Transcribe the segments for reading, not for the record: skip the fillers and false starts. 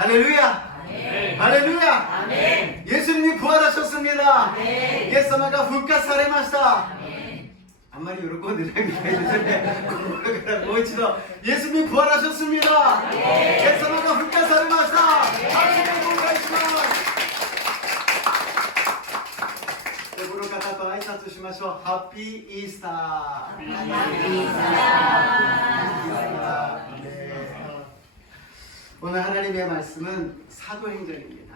할렐루야. 할렐루야. 예수님이 부활하셨습니다. 예수님가復活されました. 아무리喜んでない みたいですね. もう一度 예수님이 부활하셨습니다. 예수님가復活されました. 박수로 공개하시ます. この方と挨拶しましょう. 하피 이스타. 오늘 하나님의 말씀은 사도행전입니다.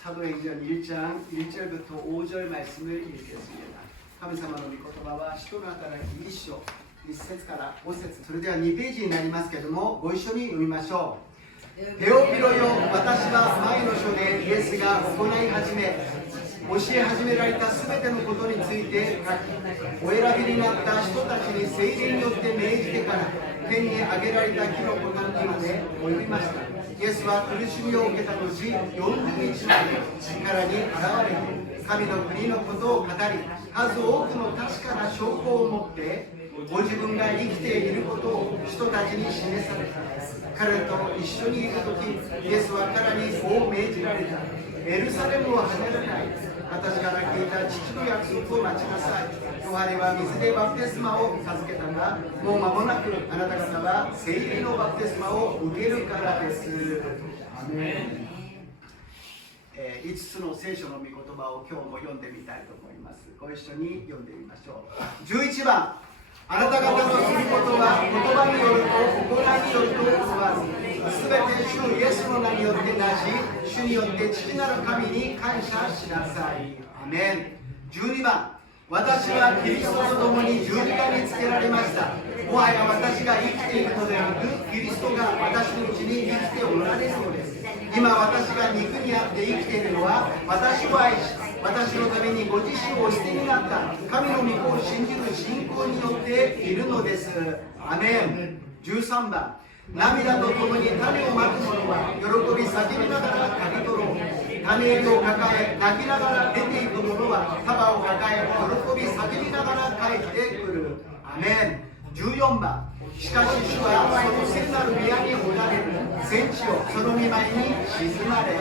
사도행전 1장 1절부터 5절 말씀을 읽겠습니다. 神様の御言葉は使徒の働き1章1節から5節、それでは2ページになりますけれども、ご一緒に読みましょう。テオピロよ、私は前の書でイエスが行い始め教え始められたすべてのことについて書き、お選びになった人たちに聖霊によって命じてから天に上げられた日のことにまで及びました。イエスは苦しみを受けた後、40日まで力に現れて神の国のことを語り、数多くの確かな証拠を持ってご自分が生きていることを人たちに示された。彼と一緒にいるとき、イエスは彼にこう命じられた。エルサレムを離れない。私から聞いた父の約束を待ちなさい。ヨハネは水でバプテスマを授けたが、もう間もなくあなた方は聖霊のバプテスマを受けるからです。アメン。5つの聖書の御言葉を今日も読んでみたいと思います。ご一緒に読んでみましょう。11番、あなた方のすることは言葉によると行いによると問わず、すべて主イエスの名によってなし、主によって父なる神に感謝しなさい。アメン。12番、私はキリストと共に十字架につけられました。もはや私が生きているのではなく、キリストが私のうちに生きておられるのです。今私が肉にあって生きているのは、私を愛し、私のためにご自身をお捨てになった神の御子を信じる信仰によっているのです。アメン。13番、涙とともに種をまく者は喜び叫びながら刈り取ろう。種を抱え泣きながら出ていく者は束を抱え喜び叫びながら帰ってくる。アメン。14番、しかし主はその聖なる宮におられる。戦地をその御前に沈まれ。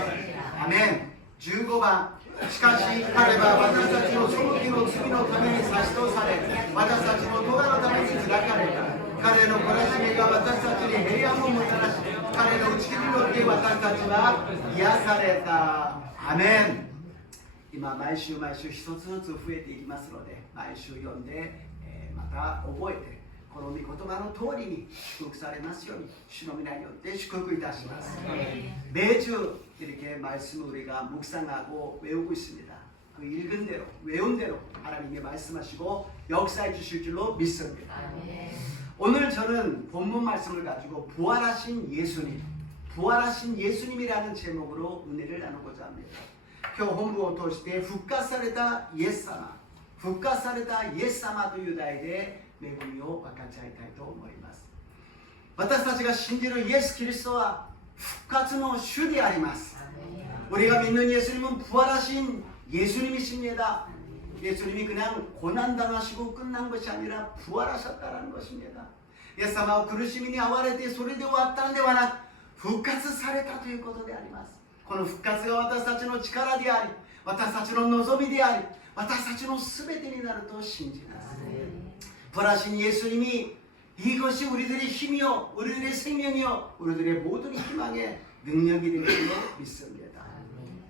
アメン。15番、しかし彼は私たちのその日の罪のために差し通され、私たちの咎のために砕かれた。彼の懲らしめが私たちに平安をもたらし、彼の打ち切りによって私たちは癒された。アメン。今毎週毎週一つずつ増えていきますので、毎週読んで、また覚えて、この御言葉の通りに祝福されますように主の皆によって祝福いたします. 매주 이렇게 말씀을 우리가 묵상하고 외우고 있습니다. 그 읽은 대로 외운 대로 하나님이 말씀하시고 역사해 주실 줄로 믿습니다. 오늘 저는 본문 말씀을 가지고 부활하신 예수님이라는 제목으로 은혜를 나누고자 합니다. 今日本文を通して復活されたイエス様という題で恵みを分かち合いたいと思います。私たちが信じるイエス・キリストは復活の主であります。 우리가 믿는 예수님은 부활하신 예수님이십니다. 예수님이 그냥 고난당하시고 끝난 것이 아니라 부활하셨다는 것입니다. イエス様は苦しみに遭われてそれで終わったのではなく復活されたということであります。この復活が私たちの力であり、私たちの望みであり、私たちの全てになると信じます。 부활하신 예수님이 이것이 우리들의 힘이요, 우리들의 생명이요, 우리들의 모든 희망의 능력이 될 줄로 믿습니다.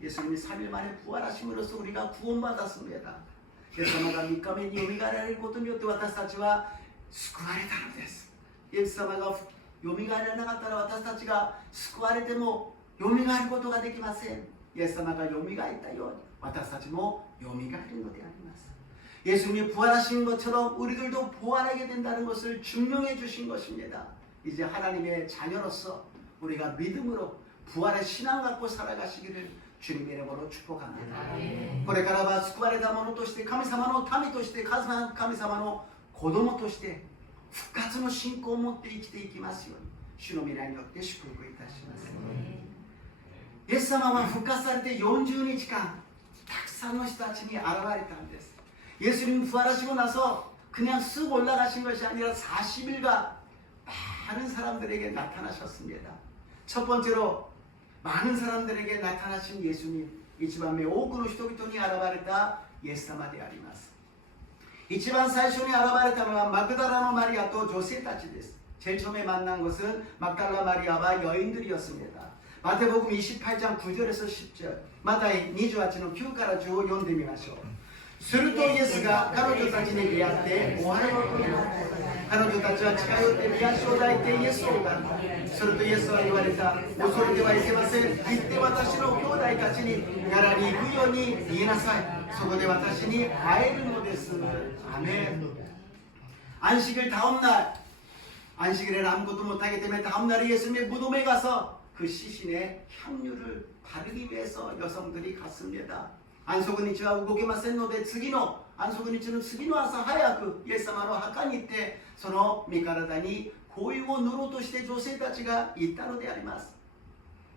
예수님이 3일 만에 부활하심으로써 우리가 구원받았습니다. 예수님가 3日目によみがえられることによって私たちは救われたのです。イエス様がよみがえられなかったら私たちが救われてもよみがえることができません。イエス様がよみがえったように私たちもよみがえるのであります。 예수님이 부활하신 것처럼 우리들도 부활하게 된다는 것을 증명해 주신 것입니다. 이제 하나님의 자녀로서 우리가 믿음으로 부활의 신앙 갖고 살아가시기를 주님의 이름으로 축복합니다. これからは救われた者として神様の民として神様の子供として復活の信仰を持って生きていきますように主の皆によって祝福いたします。イエス様は復活されて40日間たくさんの人たちに現れたんです。 예수님 부활하시고 나서 그냥 쓱 올라가신 것이 아니라 40일간 많은 사람들에게 나타나셨습니다. 첫 번째로 많은 사람들에게 나타나신 예수님,一番目多くの人々に現れたイエス様であります。一番最初に現れたのはマグダラのマリアと女性たちです。제일 처음에 만난 것은 막달라 마리아와 여인들이었습니다. 마태복음 28장 9절에서 10절, 마타이 28장 9から10を読んでみましょう。するとイエスが彼女たちに出会っておはようと言った。彼女たちは近寄って右足を抱いてイエスを拝んだ。するとイエスは言われた。恐れてはいけません。行って私の兄弟たちに奈良に行くように言いなさい。そこで私に会えるのです。アメン。 안식일 다음날, 안식일에는 아무것도 못하기 때문에 다음날 예수님의 무덤에 가서 그 시신에 향유를 바르기 위해서 여성들이 갔습니다. 安息日は動けませんので次の安息日の次の朝早くイエス様の墓に行ってその身体に香油を塗ろうとして女性たちが行ったのであります。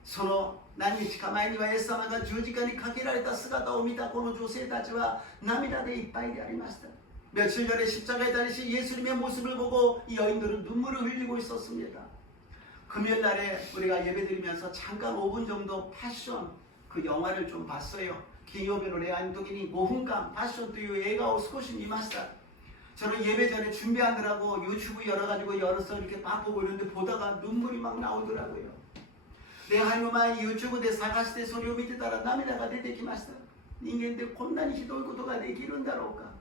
その何日か前にはイエス様が十字架にかけられた姿を見たこの女性たちは涙でいっぱいでありました。 며칠 전에 십자가에 달리신 예수님의 모습을 보고 이 여인들은 눈물을 흘리고 있었습니다. 금요일 날에 우리가 예배드리면서 잠깐 5분 정도 패션 그 영화를 좀 봤어요. 金曜日の礼拝の時に5分間パッションという映画を少し見ました。 저는 예배 전에 준비하느라고 유튜브 열어서 이렇게 바꾸고 이러는데 보다가 눈물이 막 나오더라고요. 礼拝の前に YouTube で探してそれを見てたら涙が出てきました。人間ってこんなにひどいことができるんだろうか。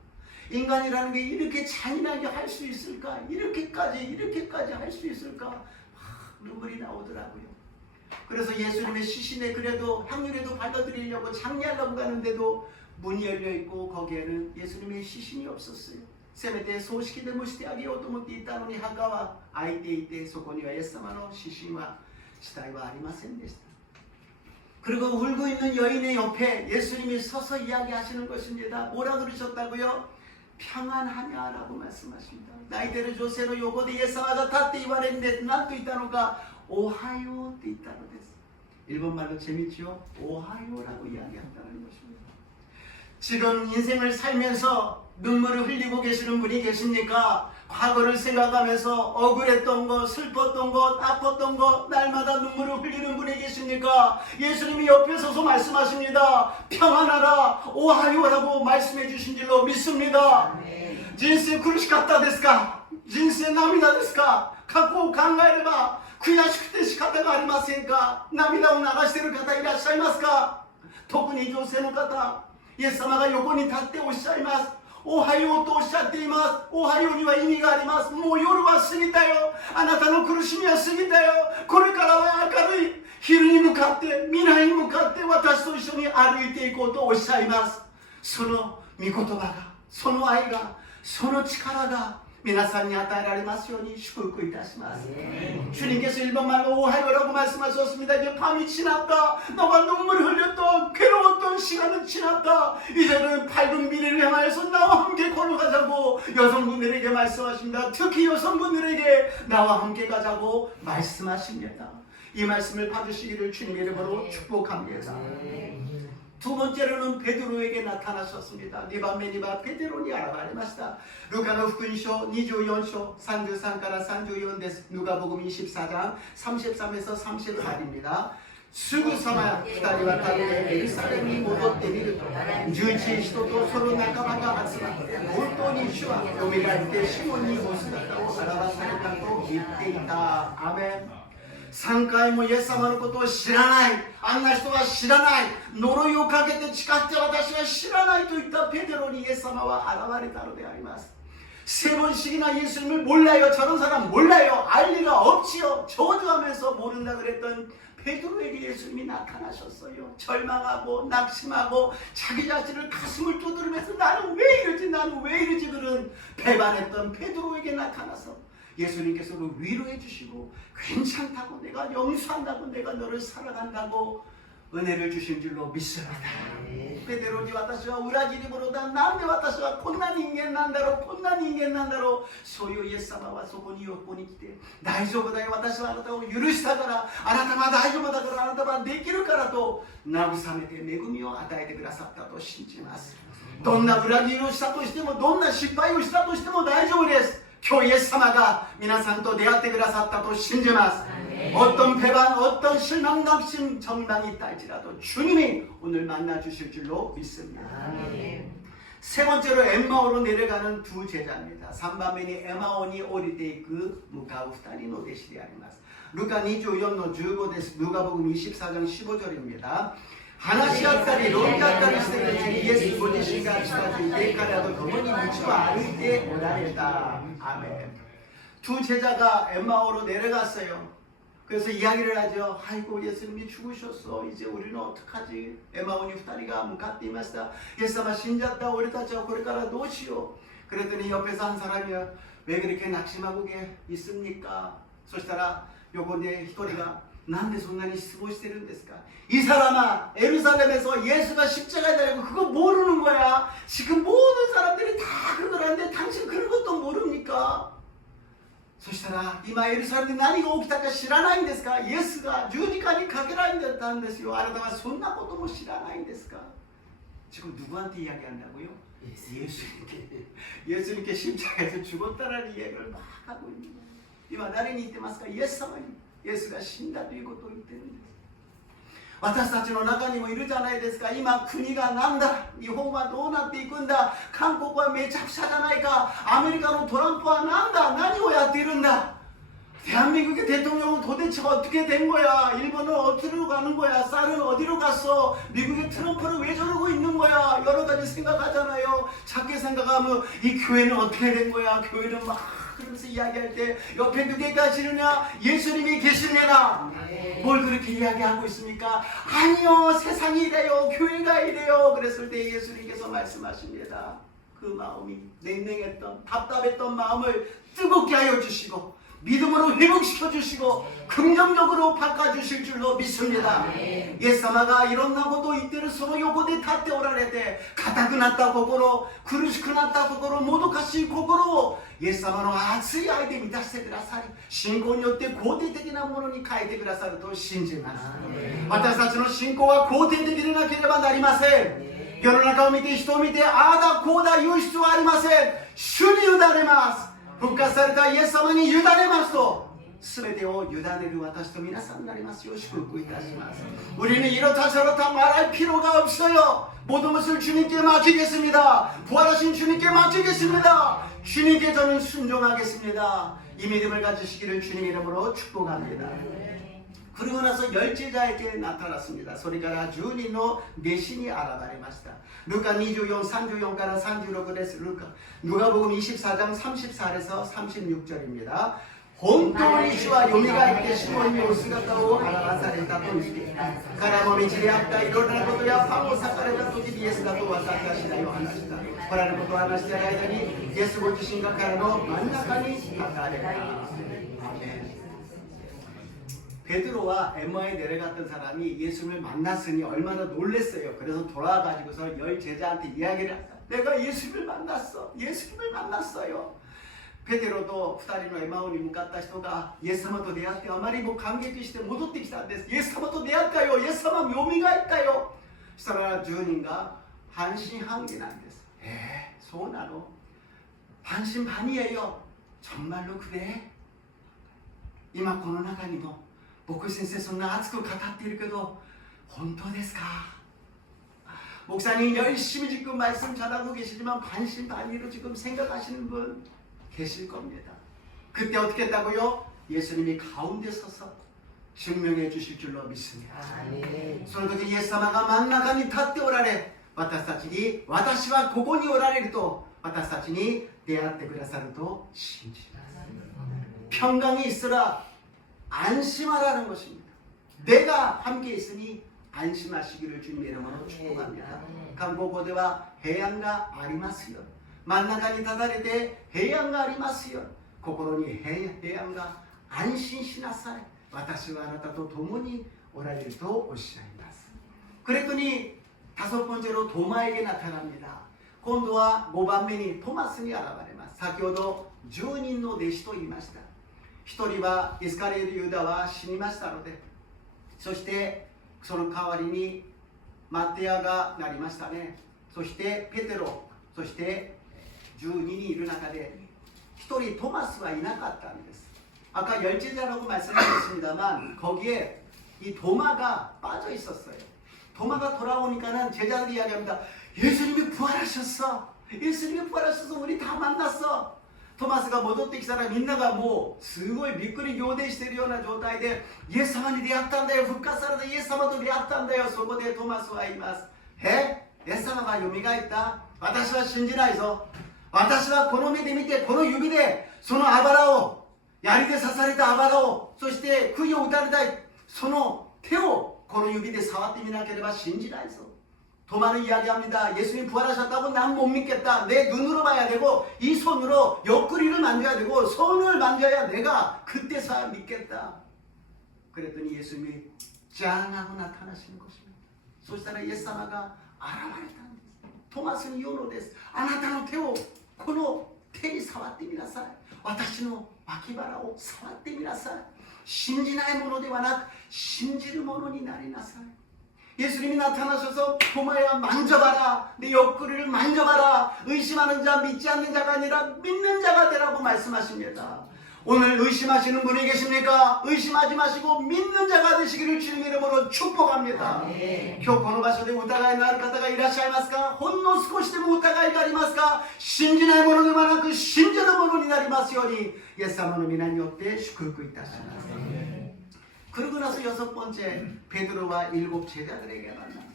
인간이라는 게 이렇게 잔인하게 할 수 있을까? 이렇게까지 할 수 있을까? 눈물이 나오더라고요. 그래서 예수님의 시신에 그래도 향유라도 발라드리려고 장례하려고 가는데도 문이 열려있고 거기에는 예수님의 시신이 없었어요. せめて葬式でもしてあげようと思っていたのに墓は開いていてそこにはイエス様の死神は死体はありませんでした。 그리고 울고 있는 여인의 옆에 예수님이 서서 이야기하시는 것입니다. 뭐라 그러셨다고요? 평안하냐라고 말씀하십니다. 나이테르 조세로 요고데 예사마가 탔대 이와랬는데 난또 있다노가 오하요 때 있다노 됐어. 일본말로 재밌죠? 오하요라고 이야기한다는 것입니다. 지금 인생을 살면서 눈물을 흘리고 계시는 분이 계십니까? 과거를 생각하면서 억울했던 것, 슬펐던 것, 아팠던 것 날마다 눈물을 흘리는 분이 계십니까? 예수님이 옆에 서서 말씀하십니다. 평안하라, 오하요라고 말씀해 주신 줄로 믿습니다. 진세苦しかったですか? 진세涙ですか? 갖고 考えれば悔しくて仕方がありませんか? 涙を流している方いらっしゃいますか? 特に女性の方、イエス様が横に立っておっしゃいます。 おはようとおっしゃっています。おはようには意味があります。もう夜は過ぎたよ。あなたの苦しみは過ぎたよ。これからは明るい昼に向かって未来に向かって私と一緒に歩いていこうとおっしゃいます。その御言葉が、その愛が、その力が皆さんに与えられますように祝福いたします。 주님께서 일본말로 오하요라고 말씀하셨습니다. 이제 밤이 지났다. 너가 눈물을 흘렸던 괴로웠던 시간은 지났다. 이제는 밝은 미래를 향하여서 나와 함께 걸어가자고 여성분들에게 말씀하십니다. 특히 여성분들에게 나와 함께 가자고 말씀하십니다. 이 말씀을 받으시기를 주님의 이름으로 축복합니다. 두 번째로는 베드로에게 나타나셨습니다. 니바메니바 베드로니 알아바리마시다. 루카노福音書 24章 33から34です。 누가복음 24장 33에서 34입니다. すぐさま二人は立ってエルサレムに戻ってみると11人とその仲間が集まって本当に主はよみがえってシモンにお姿を現されたと言っていた。アメン。 3回もイエス様のことを知らない、あんな人は知らない、呪いをかけて誓って私は知らないといったペテロにイエス様は現れたのであります。 세 번씩이나 예수님을 몰라요. 저런 사람 몰라요. 알 리가 없지요. 저주하면서 모른다 그랬던 베드로에게 예수님이 나타나셨어요. 절망하고 낙심하고 자기 자신을 가슴을 두드리면서 나는 왜 이러지 그런 배반했던 베드로에게 나타나서 예수님께서 위로해 주시고 괜찮다고 내가 용서한다고 내가 너를 사랑한다고 은혜를 주신 줄로 믿습니다. 베드로니 와타시와 우라지리보로다 난데 와타시와 곤난 인간 난다로 소요 예사마와 소고니 요코니 기대 다이조보다요 와타시와 아나타を許したからあなたは大丈夫だからあなたはできるからと慰めて恵みを与えてくださったと信じます。どんな裏切りをしたとしてもどんな失敗をしたとしても大丈夫です。今日イエス様が皆さんと出会ってくださったと信じます。 어떤 배반, 어떤 실망, 낙심, 정당이 있다 할지라도 주님이 오늘 만나 주실 줄로 믿습니다. 세 번째로 엠마오로 내려가는 두 제자입니다. 3番目にエマオに降りていく向かう2人の弟子であります。ルカ24の15です。누가복음24장 15절입니다. 話し合ったり論じ合ったりしているうちにイエスご自身が近づいて彼らと共に道を歩いておられた。아멘. 두 제자가 엠마오로 내려갔어요. 그래서 이야기를 하죠. 아이고 예수님이 죽으셨어. 이제 우리는 어떡하지? 에마오니 2人が向かっていました. 예수님아 신졌다. 우리たちはこれからどうしよう? 그랬더니 옆에서 한 사람이 왜 그렇게 낙심하고 있습니까? そしたら横で一人がなんでそんなに質問してるんですか? 이 사람아 예루살렘에서 예수가 십자가에 달리고 그거 모르는 거야. 지금 모든 사람들이 다 그걸 하는데 당신 그런 것도 모릅니까? そしたら今エルサレムで何が起きたか知らないんですか? 예수가十字架にかけられてたんですよ. あなたはそんなことも知らないんですか? 지금 누구한테 이야기한다고요? 예수님께. 예수님께 십자가에서 죽었다라는 이야기를 막 하고 있는 거예요. 今誰に言ってますか? 예수様に. 예수가 신다ということを言ってるんです。私たちの中にもいるじゃないですか。今国がなんだ、日本はどうなっていくんだ、韓国はめちゃくちゃじゃないか、アメリカのトランプはなんだ、何をやっているんだ、 대한민국의 대통령은 도대체 어떻게 된 거야? 일본은 어디로 가는 거야? 쌀은 어디로 갔어? 미국의 트럼프는 왜 저러고 있는 거야? 여러 가지 생각하잖아요. 작게 생각하면 이 교회는 어떻게 된 거야? 교회는 막 그러면서 이야기할 때 옆에 누가 계시느냐? 예수님이 계시느냐? 뭘 그렇게 이야기하고 있습니까? 아니요, 세상이 이래요, 교회가 이래요. 그랬을 때 예수님께서 말씀하십니다. 그 마음이 냉랭했던 답답했던 마음을 뜨겁게 하여 주시고 믿음으로 회복시켜 주시고 긍정적으로 바꿔주실 줄로 믿습니다. イエス様がいろんなことを言ってるその横で立っておられて、硬くなった心、苦しくなった心、もどかしい心をイエス様の熱い愛で満たしてくださり、信仰によって肯定的なものに変えてくださると信じます。私たちの信仰は肯定的でなければなりません。世の中を見て人を見てああだこうだ言う必要はありません。主に委ねます。復活されたイエス様に委ねますと全てを委ねる私と皆さんになりますよう祝福いたします。 우리는 이렇다 저렇다 말할 필요가 없어요. 모든 것을 주님께 맡기겠습니다. 부활하신 주님께 맡기겠습니다. 주님께 저는 순종하겠습니다. 이 믿음을 가지시기를 주님 이름으로 축복합니다. 그리고 나서 열 제자에게 나타났습니다. それから10人の弟子に現れました。 루카 24, 34から36です。 누가복음 24장 34에서 36절입니다. 本当に主はよみがえってシモンにお姿を現されたと言って、彼も道であったいろいろなことやパンを裂かれた時にイエスだと分かった次第を話した。これらのことを話している間にイエスご自身が彼の真ん中に立たれた。 베드로와 엠마오에 내려갔던 사람이 예수님을 만났으니 얼마나 놀랬어요. 그래서 돌아와가지고서 열 제자한테 이야기를 했다. 내가 예수님을 만났어. 예수님을 만났어요. 베드로도 2人のエマオに向かった人がイエス様と出会ってあまりも感激して戻ってきたんです。イエス様と出会ったよ。イエス様よみがえったよ。そしたら10人が半信半疑なんです。そうなの? 반신반의예요. 정말로 그래? 今この中にも牧師先生そんな熱く語っているけど本当ですか? 목사님 열심히 지금 말씀 전하고 계시지만 반신반의로 지금 생각하시는 분 계실 겁니다. 그때 어떻게 했다고요? 예수님이 가운데 서서 증명해 주실 줄로 믿습니다. その時イエス様が真ん中に立っておられ、私たちに私はここにおられると私たちに出会ってくださると信じます。 평강이 있으라 안심하라는 것입니다. 내가 함께 있으니 안심하시기를 주님의 이름으로 축복합니다. 한국어대와 해양가 아리마스요. 만나가니 다다르되 해양가 아리마스요. 고코로니 해양가 안심시나사이. 私はあなたと共におられるとおっしゃいます。 그랬더니 다섯 번째로 도마에게 나타납니다. 今度は5番目にトマスに現れます。先ほど10人の弟子と言いました。 一人はイスカリエルユダは死にましたので、そしてその代わりにマテアがなりましたね。そしてペテロ、そして12人いる中で一人トマスはいなかったんです。 아까 열제자라고 말씀드렸습니다만 거기에 이 도마가 빠져 있었어요. 도마가 돌아오니까는 제자들이 이야기합니다. 예수님이 부활하셨어. 예수님이 부활하셔서 우리 다 만났어. トマスが戻ってきたらみんながもうすごいびっくり仰天しているような状態でイエス様に出会ったんだよ、復活されたイエス様と出会ったんだよ。そこでトマスは言います。イエス様がよみがえった？私は信じないぞ。私はこの目で見てこの指でそのあばらを、槍で刺されたあばらを、そして杭を打たれたその手をこの指で触ってみなければ信じないぞ。 도마는 이야기합니다. 예수님이 부활하셨다고 난 못 믿겠다. 내 눈으로 봐야 되고 이 손으로 옆구리를 만져야 되고 손을 만져야 내가 그때서야 믿겠다. 그랬더니 예수님이 짠 하고 나타나시는 것입니다. そしたらイエス様が現れたんです。トマスに言うのです。あなたの手をこの手に触ってみなさい。私の脇腹を触ってみなさい。信じないものではなく信じるものになりなさい。 예수님이 나타나셔서 도마야 만져봐라. 내 옆구리를 만져봐라. 의심하는 자, 믿지 않는 자가 아니라 믿는 자가 되라고 말씀하십니다. 오늘 의심하시는 분이 계십니까? 의심하지 마시고 믿는 자가 되시기를 주님 이름으로 축복합니다. 今日この場所で疑いのある方がいらっしゃいますか? ほんの少しでも疑いがありますか? 信じないものではなく信じるものになりますようにイエス様の皆によって祝福いたします。 그러고 나서 6번째 베드로와 7 제자들에게 만납니다.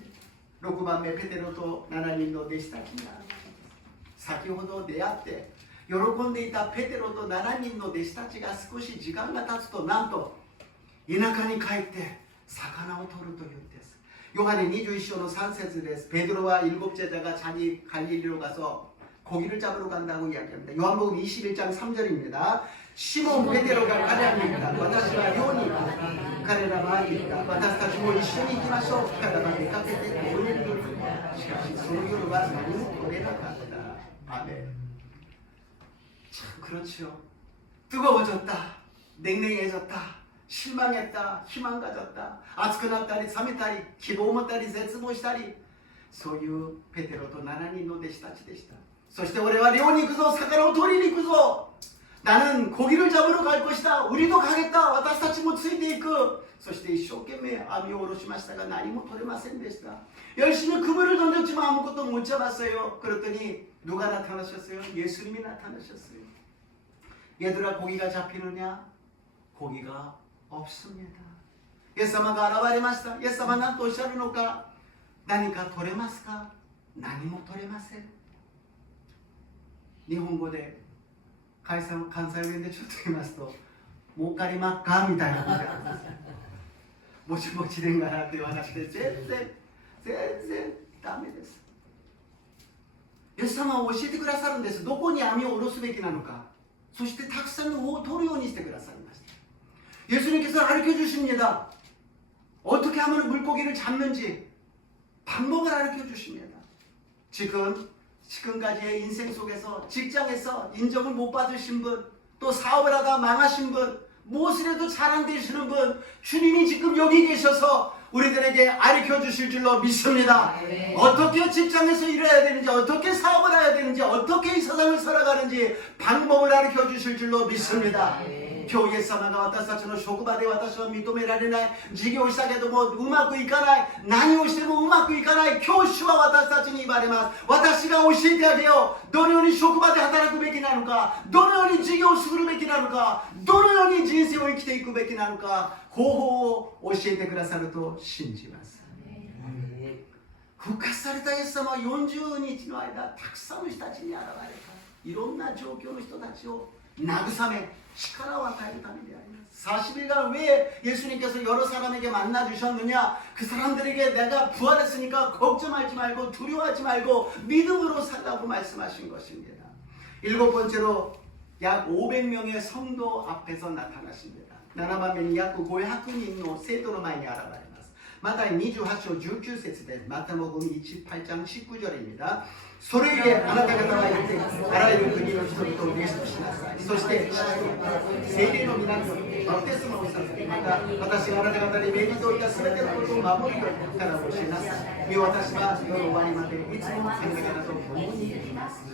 6番目ペテロと7人の弟子たちに会う。先ほど出会って喜んでいたペテロと7人の弟子たちが少し時間が経つとなんと田舎に帰って魚を取るというんです。 요한의 21장の3節です。 베드로와 7 제자가 자기 갈릴리로 가서 고기를 잡으러 간다고 이야기합니다. 요한복음 21장 3절입니다. 시몬 베드로가 가랴입니다. 私は漁に行く。彼らは言った。私たちも一緒に行きましょう。彼らは出かけて漁に出る。しかしその夜は何も取れなかった。아멘. 참 그렇지요. 뜨거워졌다. 냉랭해졌다. 실망했다. 희망 가졌다. 熱くなったり冷めたり希望を持ったり絶望したりそういうペテロと7人の弟子たちでした。そして俺は漁に行くぞ。魚を取りに行くぞ。 나는 고기를 잡으러 갈 것이다. 우리도 가겠다. 私たちもついていく. そして一生懸命網を下ろしましたが何も取れませんでした. 열심히 그물을 던졌지만 아무것도 못 잡았어요. 그랬더니 누가 나타나셨어요? 예수님이 나타나셨어요. 얘들아 고기가 잡히느냐? 고기가 없습니다. イエス様が現れました。イエス様は何とおっしゃるのか? 何か取れますか? 何も取れません。日本語で関西弁でちょっと言いますと儲かりまっかみたいなことなんですよ。もちもちでんがなっていう話で全然ダメです。イエス様は教えてくださるんです。どこに網を下ろすべきなのか、そしてたくさんの魚を取るようにしてくださいました。 예수님께서 가르쳐 주십니다. 어떻게 하면 물고기를 잡는지 방법을 가르쳐 주십니다. 지금까지의 인생 속에서 직장에서 인정을 못 받으신 분, 또 사업을 하다 망하신 분, 무엇을 해도 잘 안 되시는 분, 주님이 지금 여기 계셔서 우리들에게 가르쳐 주실 줄로 믿습니다. 어떻게 직장에서 일해야 되는지, 어떻게 사업을 해야 되는지, 어떻게 이 세상을 살아가는지 방법을 가르쳐 주실 줄로 믿습니다. 今日イエス様が私たちの職場で私は認められない、事業したけどもうまくいかない、何をしてもうまくいかない、教師は私たちに言われます。私が教えてあげよう。どのように職場で働くべきなのか、どのように事業をするべきなのか、どのように人生を生きていくべきなのか、方法を教えてくださると信じます。復活されたイエス様は40日の間たくさんの人たちに現れた。いろんな状況の人たちを慰め力を与えるためであります。 40일간 왜 예수님께서 여러 사람에게 만나주셨느냐? 그 사람들에게 내가 부활했으니까 걱정하지 말고 두려워하지 말고 믿음으로 살라고 말씀하신 것입니다. 7번째로 약 500명의 성도 앞에서 나타나십니다. 7番目に約500人の生徒の前に現れます。マタイ28章19節です。マタイ복음 28장 19절입니다. それゆえあなた方は行ってあらゆる国の人々をイエスとしなさい。そして父と聖霊の皆によってバプテスマを授け、また私があなた方に命じておいたすべてのことを守るように彼らを教えなさい。見よ私は世の終わりまでいつもあなた方と共にいます。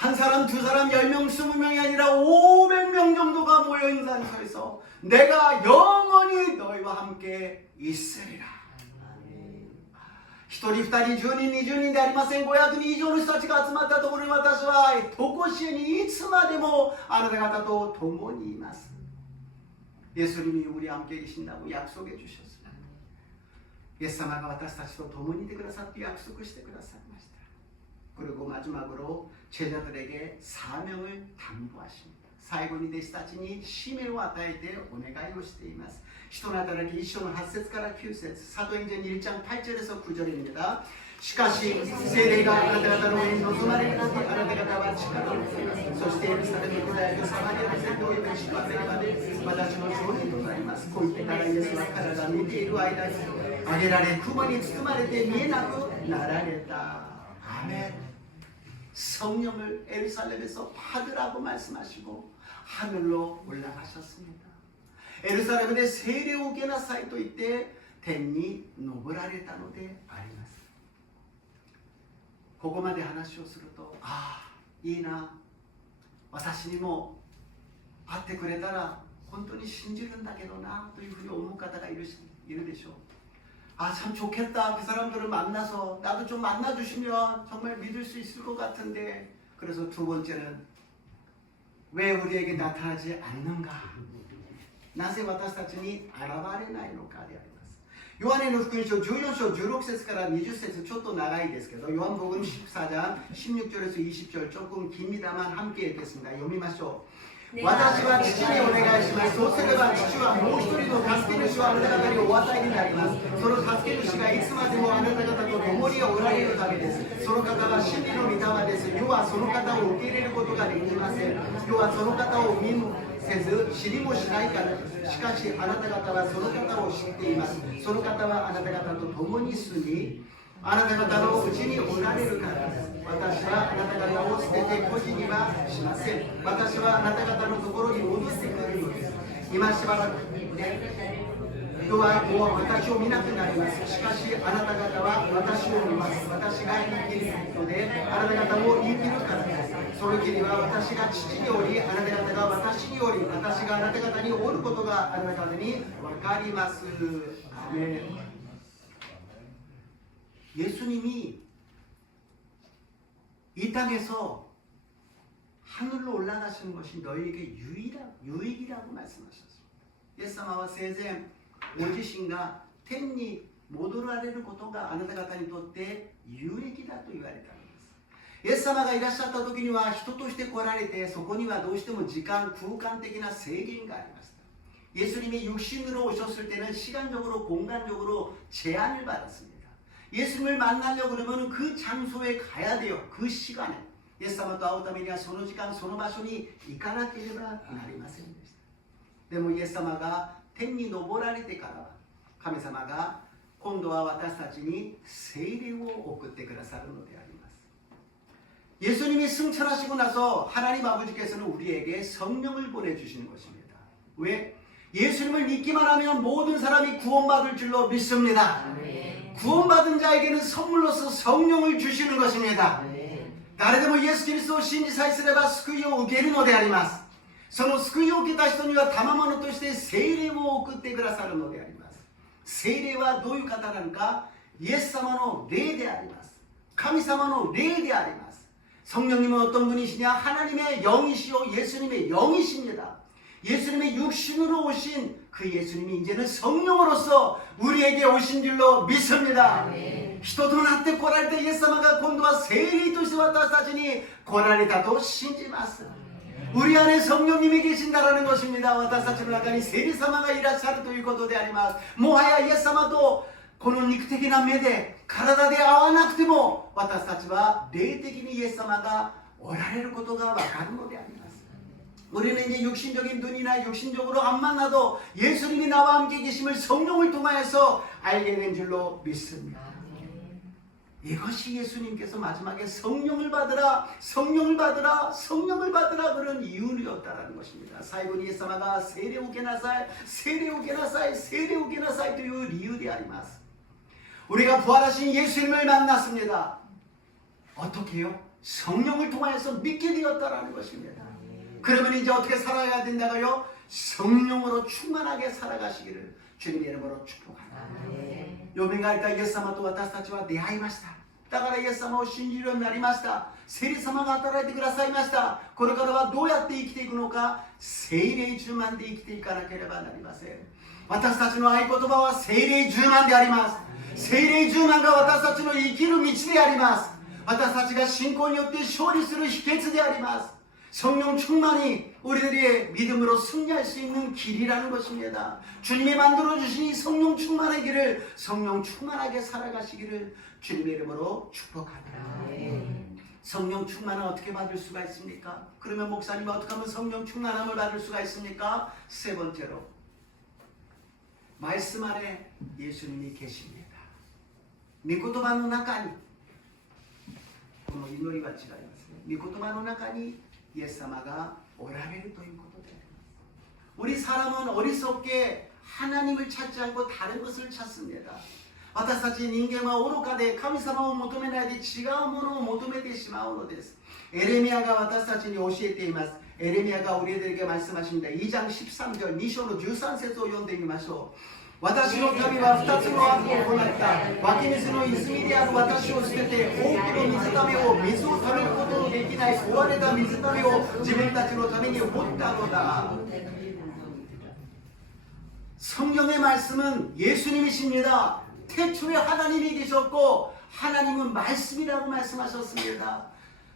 한 사람, 두 사람, 10명, 20명이 아니라 500명 정도가 모여 있는 장소에서 내가 영원히 너희와 함께 있으리라. 1人、2人、10人、20人でありません。500人以上の人たちが集まったところに私は常しえにいつまでもあなた方と共にいます。 예수님이 우리와 함께 계신다고 약속해 주셨습니다. 예수님가 私たちと共にいてくださって約束してくださいました。 그리고 마지막으로 제자들에게 사명을 당부하십니다. 最後に弟子たちに使命を与えてお願いをしています。使徒の働き1章の8節から9節、サド행전 1장 8절에서 9절입니다. しかし聖霊があなた方の上に臨まれるのであなた方は力を受けます。そしてエルサレム、ユダヤ、サマリアの全土をめしばせるまで私の証人となります。こう言ってからイエスは彼らが見ている間に挙げられ、雲に包まれて見えなくなられた。아멘. 성령을 예루살렘에서 받으라고 말씀하시고 하늘로 올라가셨습니다. 예루살렘에 세례 오게なさいと言って天に昇られたのであります。ここまで話をすると、ああいいな、私にも会ってくれたら本当に信じるんだけどなというふうに思う方がいるでしょう。 아, 참 좋겠다. 그 사람들을 만나서 나도 좀 만나주시면 정말 믿을 수 있을 것 같은데. 그래서 두 번째는 왜 우리에게 나타나지 않는가? 나세 私たちに現れないのかであります。ヨハネの福音書14章16節から20節ちょっと長いですけど、요한복음 14장 16절에서 20절 조금 깁니다만 함께 읽겠습니다. 読みましょう。 私は父にお願いします。そうすれば父はもう一人の助け主をあなた方にお与えになります。その助け主がいつまでもあなた方と共におられるためです。その方は真理の御霊です。世はその方を受け入れることができません。世はその方を見もせず知りもしないからです。しかしあなた方はその方を知っています。その方はあなた方と共に住み、あなた方のうちにおられるからです。私はあなた方を捨てて孤児にはしません。私はあなた方のところに戻ってくるのです。今しばらく人はもう私を見なくなります。しかしあなた方は私を見ます。私が生きるのであなた方も生きるからです。その日には私が父におり、あなた方が私におり、私があなた方におることがあなた方に分かります。アメン。 예수님이 이 땅에서 하늘로 올라가시는 것이 너희에게 유익이라고 말씀하셨습니다. イエス様は生前ご自身が天に戻られることがあなた方にとって有益だと言われたのです。イエス様がいらっしゃった時には人として来られて、そこにはどうしても時間空間的な制限がありました。 예수님이 육신으로 오셨을 때는 시간적으로 공간적으로 제한을 받았습니다. 예수님을 만나려고 그러면 그 장소에 가야 돼요. 그 시간에. イエス様と会うためにはその時間その場所に行かなければなりませんでした。でもイエス様が天に昇られてからは神様が今度は私たちに聖霊を送ってくださるのであります。 예수님이 승천하시고 나서 하나님 아버지께서는 우리에게 성령을 보내주시는 것입니다. 왜? 예수님을 믿기만 하면 모든 사람이 구원받을 줄로 믿습니다. 구원받은 자에게는 선물로서 성령을 주시는 것입니다. 誰でもイエス・キリストを信じさえすれば救いを受けるのであります。その救いを受けた人には賜物として聖霊を送ってくださるのであります。聖霊はどういう方なのか、イエス様の霊であります。神様の霊であります。 성령님은 어떤 분이시냐? 하나님의 영이시요 예수님의 영이십니다. 예수님의 육신으로 오신 그 예수님이 이제는 성령으로서 우리에게 오신 줄로 믿습니다. 人となって来られたイエス様が今度は聖霊として私たちに来られたと信じます。 우리 안에 성령님이 계신다라는 것입니다. 私たちの中に聖霊様がいらっしゃるということであります。もはやイエス様とこの肉的な目で体で会わなくても私たちは霊的にイエス様がおられることがわかるのであります。 우리는 이제 육신적인 눈이나 육신적으로 안 만나도 예수님이 나와 함께 계심을 성령을 통하여서 알게 된 줄로 믿습니다. 이것이 예수님께서 마지막에 성령을 받으라, 성령을 받으라, 성령을 받으라 그런 이유였다라는 것입니다. 사이본 예수님가 세례 오게 나사이, 세례 오게 나사이, 세례 오게 나사이という理由であります. 우리가 부활하신 예수님을 만났습니다. 어떻게요? 성령을 통하여서 믿게 되었다라는 것입니다. 그러면 이제 어떻게 살아야 된다고요? 성령으로 충만하게 살아가시기를 주님의 이름으로 축복합니다. 요미가 일단 예수様と私たちは出会いました。だからイエス様を信じるようになりました。聖霊様が働いてくださいました。これからはどうやって生きていくのか、聖霊充満で生きていかなければなりません。私たちの合言葉は聖霊充満であります。聖霊充満が私たちの生きる道であります。私たちが信仰によって勝利する秘訣であります。 성령 충만이 우리들의 믿음으로 승리할 수 있는 길이라는 것입니다. 주님이 만들어주신 이 성령 충만의 길을 성령 충만하게 살아가시기를 주님의 이름으로 축복합니다. 성령 충만은 어떻게 받을 수가 있습니까? 그러면 목사님 어떻게 하면 성령 충만함을 받을 수가 있습니까? 세 번째로 말씀 안에 예수님이 계십니다. 미코토바の中にこの祈りは違いますね。ミコトバの中に 예수様が おられるということで 우리 사람은 어리석게 하나님을 찾지 않고 다른 것을 찾습니다. 私たち人間は愚かで神様を求めないで違うものを求めてしまうのです。エレミヤが私たちに教えています。エレミヤが 우리에게 말씀하십니다. 2장 13절 2章の13節を読んでみましょう。 私の民は2つの悪を行った。湧き水の泉である私を捨てて多くの水ためを水をためることのできない壊れた水ためを自分たちのために掘ったのだ。 성경의 말씀은 예수님이십니다. 태초에 하나님이 계셨고 하나님은 말씀이라고 말씀하셨습니다.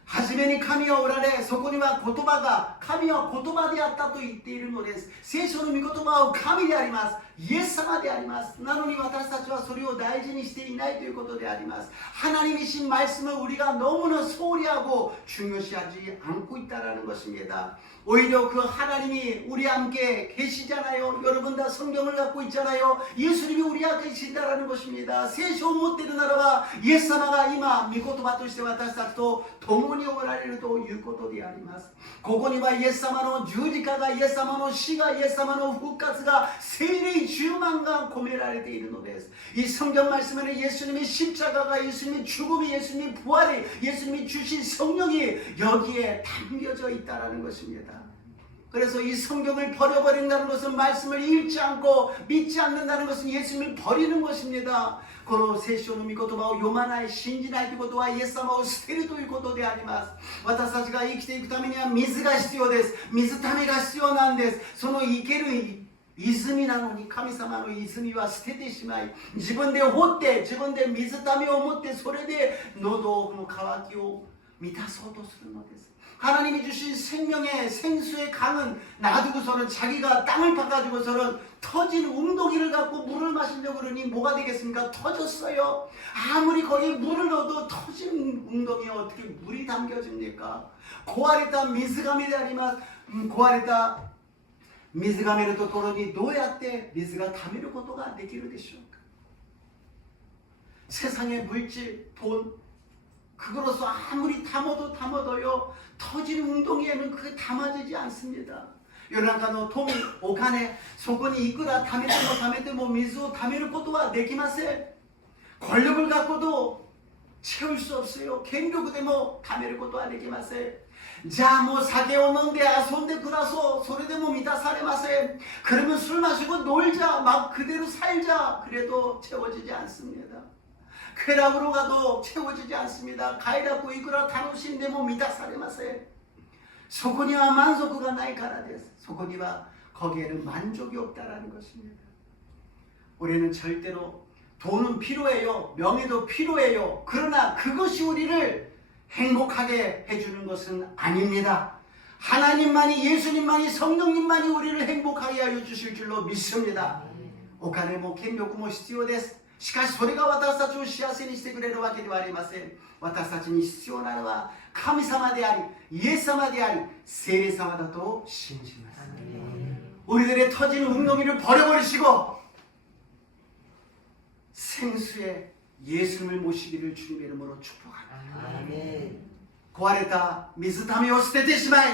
初めに神はおられ、そこには言葉が、神は言葉であったと言っているのです。聖書の御言葉は神であります。イエス様であります。なのに私たちはそれを大事にしていないということであります。 하나님이신 말씀을 우리가 너무나 소홀히 하고 중요시하지 않고 있다는 것입니다. 오히려 그 하나님이 우리 함께 계시잖아요. 여러분 다 성경을 갖고 있잖아요. 예수님이 우리 함께 계신다라는 것입니다. 聖書を持っているならば、イエス様が今、御言葉として私たちと共におられるということであります。ここにはイエス様の十字架が、イエス様の死が、イエス様の復活が、聖霊充満が込められているのです。이 성경 말씀에는 예수님의 십자가가, 예수님의 죽음이, 예수님의 부활이, 예수님이 주신 성령이 여기에 담겨져 있다라는 것입니다. 그래서 이 성경을 버려버린다는 것은 말씀을 읽지 않고 믿지 않는다는 것은 예수님을 버리는 것입니다. この聖書の御言葉を読まない、信じないということはイエス様を捨てるということであります。私たちが生きていくためには水が必要です。水ためが必要なんです。その生ける泉なのに神様の泉は捨ててしまい、自分で掘って自分で水ためを持ってそれで喉の渇きを満たそうとするのです。 하나님이 주신 생명의 생수의 강은 놔두고서는 자기가 땅을 파가지고서는 터진 웅덩이를 갖고 물을 마시려고 그러니 뭐가 되겠습니까? 터졌어요. 아무리 거기에 물을 넣어도 터진 웅덩이에 어떻게 물이 담겨집니까? 壊れた水がめであります。壊れた水がめるところにどうやって水が溜めることができるでしょうか? 세상의 물질, 돈, 그거로서 아무리 담아도요 터진 웅덩이에는 그게 담아지지 않습니다. 世の中の富、お金、そこにいくら貯めても水を貯めることはできません。 권력을 갖고도 채울 수 없어요.権力でも貯めることはできません。 자, 뭐酒を飲んで遊んで暮らそう。それでも満たされません。 그러면 술 마시고 놀자. 막 그대로 살자. 그래도 채워지지 않습니다. 쾌락으로 가도 채워지지 않습니다. 가이라고 이거라楽しんでも満たされません。 そこには満足がないからです。 そこには 거기에는 만족이 없다라는 것입니다. 우리는 절대로 돈은 필요해요. 명예도 필요해요. 그러나 그것이 우리를 행복하게 해주는 것은 아닙니다. 하나님만이, 예수님만이, 성령님만이 우리를 행복하게 하여 주실 줄로 믿습니다. お金も権力も必要です。 しかしそれが私たちを幸せにしてくれるわけではありません。私たちに必要なのは神様であり、イエス様であり、聖霊様だと信じます。 우리들의 터진 웅덩이를 버려버리시고 생수의 예수님을 모시기를 주님의 이름으로 축복합니다. 壊れた水ためを捨ててしまい、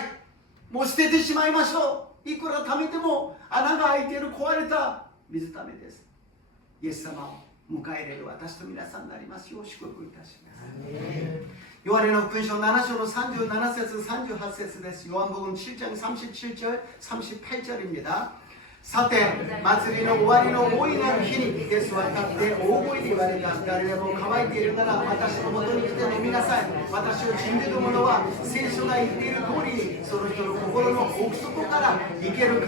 もう捨ててしまいましょう。いくら貯めても穴が開いている壊れた水ためです。 イエス様を迎え入れる私と皆さんになりますよう祝福いたします。ヨハネの福音書7章の37節38節です。ヨハン福音7장37절38절입니다. さて、祭りの終わりの大いなる日にイエスは立って大声で言われた。誰でも乾いているなら私のもとに来て飲みなさい。私を信じる者は聖書が言っている通りにその人の心の奥底から生ける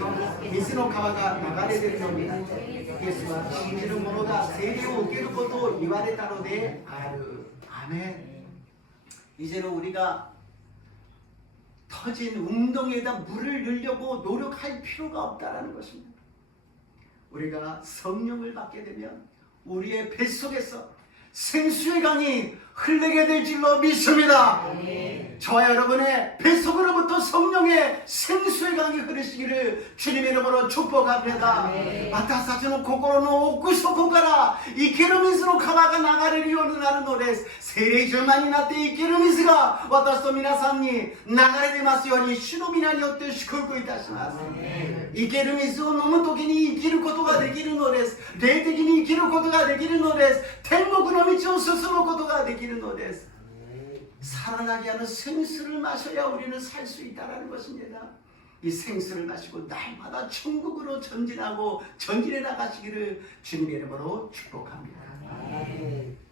水の川が流れ出るようになった。イエスは信じる者が聖霊を受けることを言われたのである。アメン. 이제는 우리가 터진 웅덩이에다 물을 넣으려고 노력할 필요가 없다라는 것입니다. 우리가 성령을 받게 되면 우리의 뱃속에서 생수의 강이 흘리게 될 줄로 믿습니다. 저와 여러분의 뱃속으로부터 성령의 생수의 강이 흐르시기를 주님의 이름으로 축복합니다. 私たちの心の奥底から生ける水の川が流れるようになるのです。聖霊充満になって生ける水が私と皆さんに流れてますように主の皆によって祝福いたします。生ける水を飲むときに生きることができるのです。霊的に生きることができるのです。天国の道を進むことができるのです。 살아나게 하는 생수를 마셔야 우리는 살 수 있다는 것입니다. 이 생수를 마시고 날마다 천국으로 전진하고 전진해 나가시기를 주님의 이름으로 축복합니다.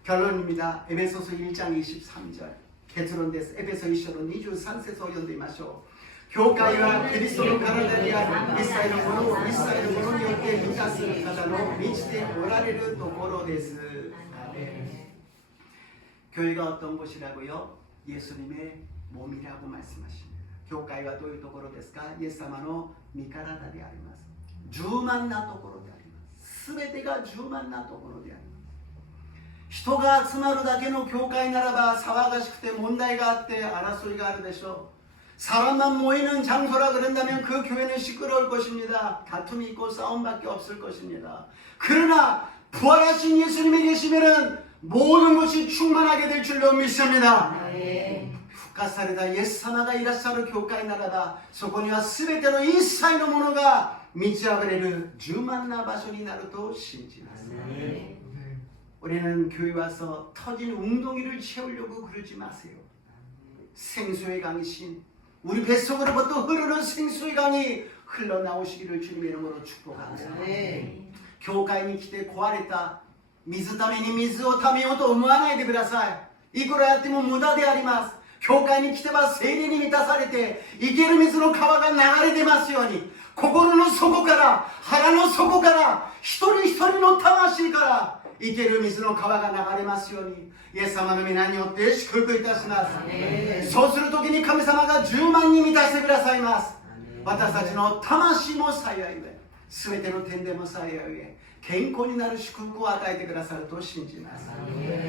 결론입니다. 에베소서 1장 23절. 개트론데스 에베소 1章の23節を読んでみましょう。教会はキリストの体である一切のものを一切のものによって満たす方の満ちておられるところです。 교회가 어떤 곳이라고요? 예수님의 몸이라고 말씀하십니다. 교회가 どういうところですか? イエス様の身体であります。充満なところであります。すべてが充満なところであります。人が集まるだけの教会ならば騒がしくて問題があって争いがあるでしょう。 사람만 모이는 장소라 그런다면 그 교회는 시끄러울 것입니다. 다툼이 있고 싸움밖에 없을 것입니다. 그러나 부활하신 예수님이 계시면은 모든 것이 충만하게 될 줄로 믿습니다. 復活されたイエス様がいらっしゃる教会ならばそこには全ての一切のものが満ち溢れる充満な場所になると信じます。 우리는 교회 와서 터진 웅덩이를 채우려고 그러지 마세요. 생수의 강이신 우리 뱃속으로부터 흐르는 생수의 강이 흘러나오시기를 주님의 이름으로 축복합니다. 教会に来て壊れた 水ために水をためようと思わないでください。いくらやっても無駄であります。教会に来ては聖霊に満たされて生ける水の川が流れてますように心の底から腹の底から一人一人の魂から生ける水の川が流れますようにイエス様の皆によって祝福いたします。そうするときに神様が10万人満たしてくださいます。私たちの魂も幸いで全ての点でも幸いで 健康になる祝福を与えてくださると信じます。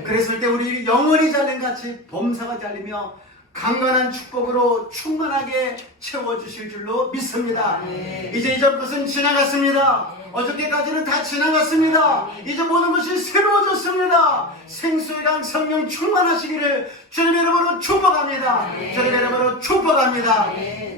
그랬을 때 우리 영원히 잘된같이 범사가 잘리며 강건한 축복으로 충만하게 채워주실 줄로 믿습니다. 이제 이전 것은 지나갔습니다. 어저께까지는 다 지나갔습니다. 이제 모든 것이 새로워졌습니다. 생수의 강 성령 충만하시기를 주님의 이름으로 축복합니다. 주님의 이름으로 축복합니다.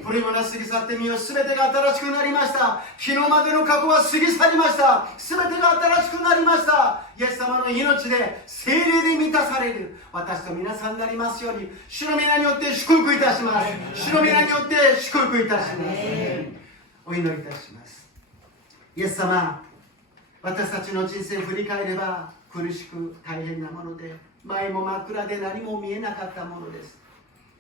これから過ぎ去ってみよすべてが新しくなりました。昨日までの過去は過ぎ去りました。すべてが新しくなりました。イエス様の命で聖霊で満たされる私と皆さんになりますように主の皆によって祝福いたします。主の皆によって祝福いたします。お祈りいたします。イエス様、私たちの人生を振り返れば苦しく大変なもので前も真っ暗で何も見えなかったものです。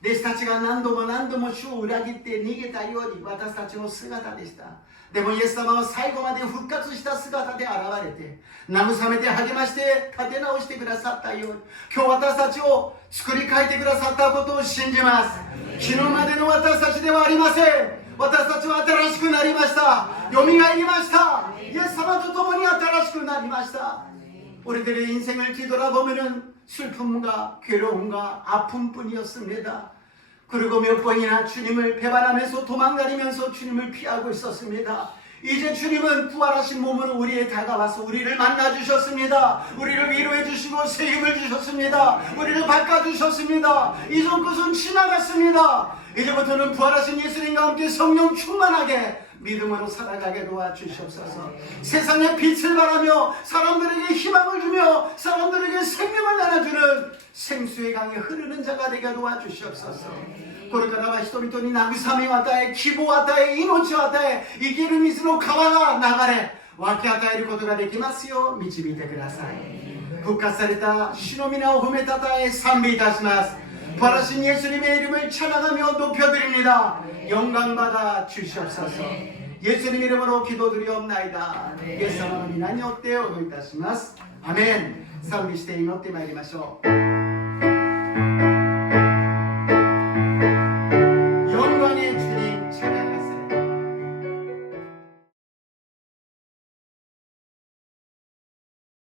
弟子たちが何度も何度も主を裏切って逃げたように私たちの姿でした。でもイエス様は最後まで復活した姿で現れて慰めて励まして立て直してくださったように今日私たちを作り変えてくださったことを信じます。昨日までの私たちではありません。私たちは新しくなりました。よみがえりました。イエス様と共に新しくなりました。 우리들의 인생을 뒤돌아보면 슬픔과 괴로움과 아픔뿐이었습니다. 그리고 몇 번이나 주님을 배반하면서 도망다니면서 주님을 피하고 있었습니다. 이제 주님은 부활하신 몸으로 우리에 다가와서 우리를 만나주셨습니다. 우리를 위로해주시고 새 힘을 주셨습니다. 우리를 바꿔주셨습니다. 이전 것은 지나갔습니다. 이제부터는 부활하신 예수님과 함께 성령 충만하게 믿음으로 살아가게 도와주시옵소서. 세상에 빛을 발하며 사람들에게 희망을 주며 사람들에게 생명을 나눠주는 생수의 강에 흐르는 자가 되게 도와주시옵소서. これからは人々に慰めを与え、希望を与え、命を与え、生きる水の川が流れ、分け与えることができますよう導いてください。復活された主の皆を褒めたたえ賛美いたします。 부활하신 예수님의 이름을 찬양하며 높여드립니다. 영광받아 주시옵소서. 예수님 이름으로 기도드리옵나이다. 예수님의 이름으로 기도드리옵나이다. 아멘. 賛美して祈ってまいりましょう。